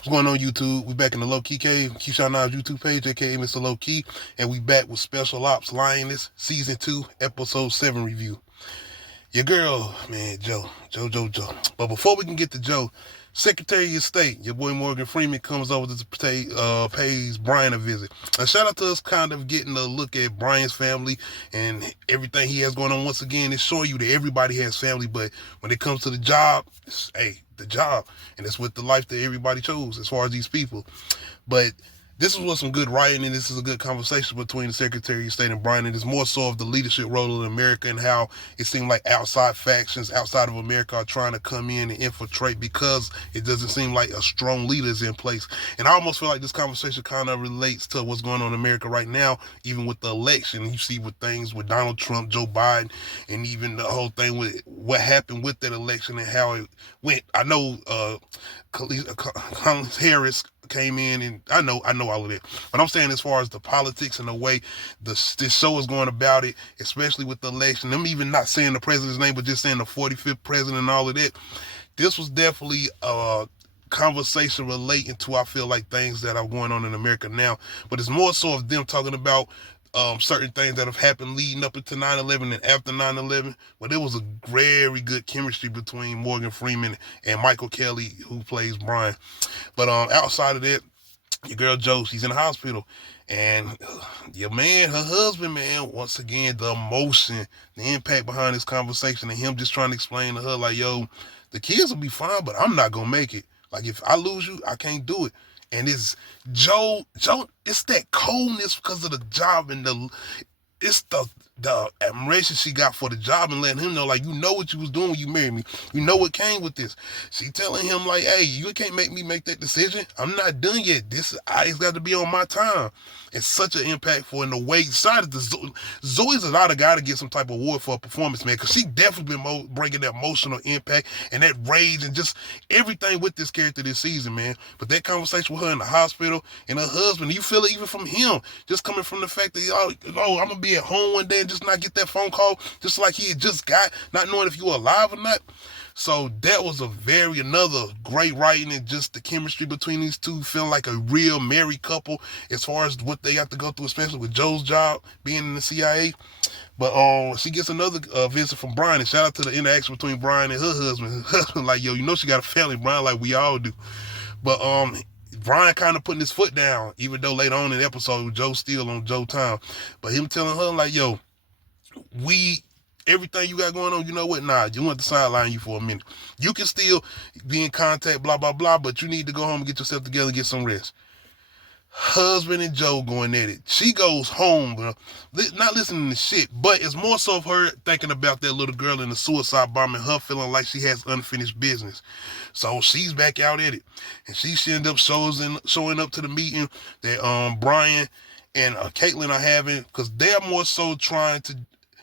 What's going on, YouTube? We back in the Low Key Cave, Keyshawn Knowles YouTube page, aka Mr. Low Key, and we back with Special Ops Lioness Season 2, Episode 7 review. Your girl, man, Joe. But before we can get to Joe, Secretary of State, your boy Morgan Freeman, comes over to pays Brian a visit. A shout out to us kind of getting a look at Brian's family and everything he has going on. Once again, it's showing you that everybody has family, but when it comes to the job, the job. And it's with the life that everybody chose as far as these people. But this was some good writing, and this is a good conversation between the Secretary of State and Brian. And it's more so of the leadership role in America and how it seemed like outside factions outside of America are trying to come in and infiltrate because it doesn't seem like a strong leader is in place. And I almost feel like this conversation kind of relates to what's going on in America right now, even with the election. You see with things with Donald Trump, Joe Biden, and even the whole thing with what happened with that election and how it went. I know Kamala Harris came in, and I know all of that. But I'm saying as far as the politics and the way this show is going about it, especially with the election, I'm even not saying the president's name, but just saying the 45th president and all of that, this was definitely a conversation relating to, I feel like, things that are going on in America now. But it's more so of them talking about certain things that have happened leading up into 9/11 and after 9/11. But it was a very good chemistry between Morgan Freeman and Michael Kelly, who plays Brian. But outside of that, your girl Joe, she's in the hospital. And your man, her husband, man, once again, the emotion, the impact behind this conversation, and him just trying to explain to her, like, yo, the kids will be fine, but I'm not going to make it. Like, if I lose you, I can't do it. And it's Joe, it's that coldness because of the job and it's the admiration she got for the job and letting him know, like, you know what you was doing when you married me. You know what came with this. She telling him, like, hey, you can't make me make that decision. I'm not done yet. It's got to be on my time. It's such an impactful in the way. Decided Zoe's a lot of guy to get some type of award for a performance, man, because she definitely been bringing that emotional impact and that rage and just everything with this character this season, man. But that conversation with her in the hospital and her husband, you feel it even from him, just coming from the fact that, oh, I'm gonna be at home one day and just not get that phone call, just like he had just got, not knowing if you were alive or not. So that was another great writing, and just the chemistry between these two, feeling like a real married couple as far as what they have to go through, especially with Joe's job being in the CIA. But she gets another visit from Brian, and shout out to the interaction between Brian and her husband. Her husband, like, yo, you know she got a family, Brian, like we all do. But Brian kind of putting his foot down, even though later on in the episode, Joe's still on Joe time. But him telling her, like, yo, everything you got going on, you know what? Nah, you want to sideline you for a minute. You can still be in contact, blah, blah, blah, but you need to go home and get yourself together and get some rest. Husband and Joe going at it. She goes home, bro, not listening to shit, but it's more so of her thinking about that little girl in the suicide bomb and her feeling like she has unfinished business. So she's back out at it, and she ended up showing up to the meeting that Brian and Caitlin are having, because they're more so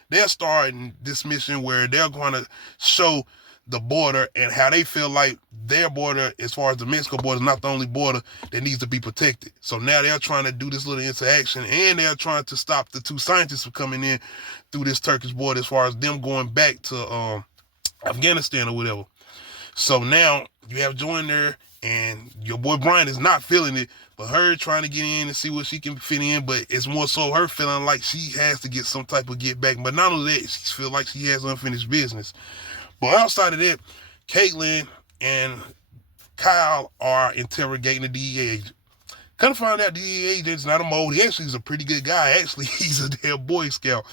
they're starting this mission where they're going to show the border and how they feel like their border, as far as the Mexico border, is not the only border that needs to be protected. So now they're trying to do this little interaction, and they're trying to stop the two scientists from coming in through this Turkish border, as far as them going back to Afghanistan or whatever. So now you have Joe in there, and your boy Brian is not feeling it, but her trying to get in and see what she can fit in. But it's more so her feeling like she has to get some type of get back. But not only that, she feel like she has unfinished business. But outside of that, Caitlin and Kyle are interrogating the DEA agent. Kind of find out the DEA agent's not a mole. He actually is a pretty good guy. Actually, he's a damn Boy Scout.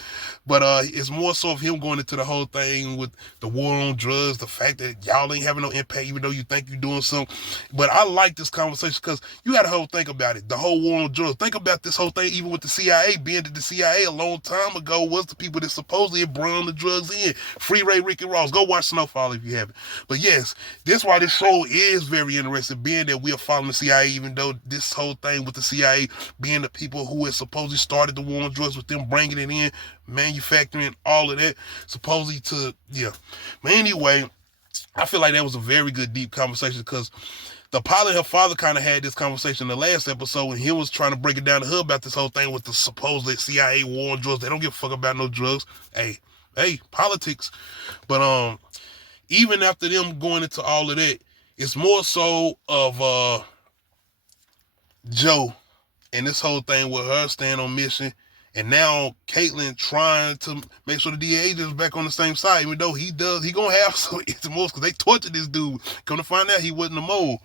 But it's more so of him going into the whole thing with the war on drugs, the fact that y'all ain't having no impact, even though you think you're doing something. But I like this conversation because you got to whole think about it. The whole war on drugs. Think about this whole thing, even with the CIA, being that the CIA a long time ago was the people that supposedly had brought the drugs in. Free Ray, Ricky Ross. Go watch Snowfall if you haven't. But yes, that's why this show is very interesting, being that we are following the CIA, even though this whole thing with the CIA being the people who had supposedly started the war on drugs, with them bringing it in, manufacturing, all of that, supposedly to, yeah. But anyway, I feel like that was a very good, deep conversation, because the pilot, her father, kind of had this conversation in the last episode, and he was trying to break it down to her about this whole thing with the supposed CIA war on drugs. They don't give a fuck about no drugs. Hey, politics. But even after them going into all of that, it's more so of Joe and this whole thing with her staying on mission, and now Caitlyn trying to make sure the DA is back on the same side, even though he gonna have some most because they tortured this dude. Come to find out he wasn't a mole.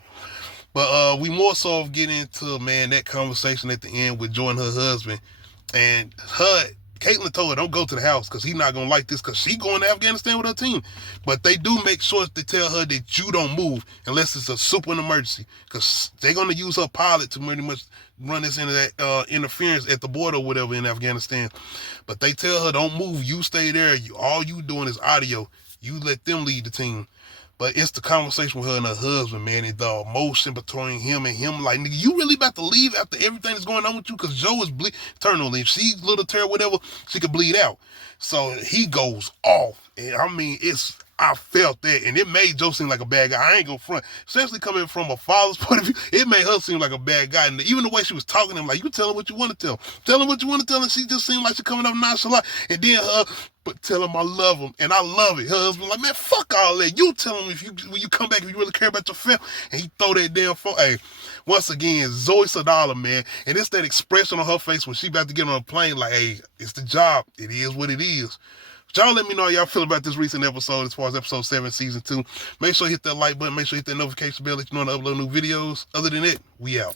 But we more so get into, man, that conversation at the end with Joy and her husband. And Caitlyn told her, don't go to the house because he's not going to like this because she going to Afghanistan with her team. But they do make sure to tell her that you don't move unless it's a super emergency because they're going to use her pilot to pretty much run this into that interference at the border or whatever in Afghanistan. But they tell her, don't move. You stay there. All you doing is audio. You let them lead the team. But it's the conversation with her and her husband, man, and the emotion between him and him. Like, nigga, you really about to leave after everything that's going on with you? Because Joe is terminal. If she's little tear, whatever, she could bleed out. So he goes off. And I mean, I felt that. And it made Joe seem like a bad guy. I ain't gonna front. Especially coming from a father's point of view, it made her seem like a bad guy. And even the way she was talking to him, like, you tell him what you want to tell. Tell him what you want to tell. And she just seemed like she coming up nonchalant. And then her, but tell him I love him. And I love it. Her husband like, man, fuck all that. You tell him when you come back, if you really care about your family. And he throw that damn phone. Hey, once again, Zoe Saldana, man. And it's that expression on her face when she about to get on a plane, like, hey, it's the job. It is what it is. But y'all let me know how y'all feel about this recent episode as far as episode 7, season 2. Make sure you hit that like button. Make sure you hit that notification bell that you know when I upload new videos. Other than that, we out.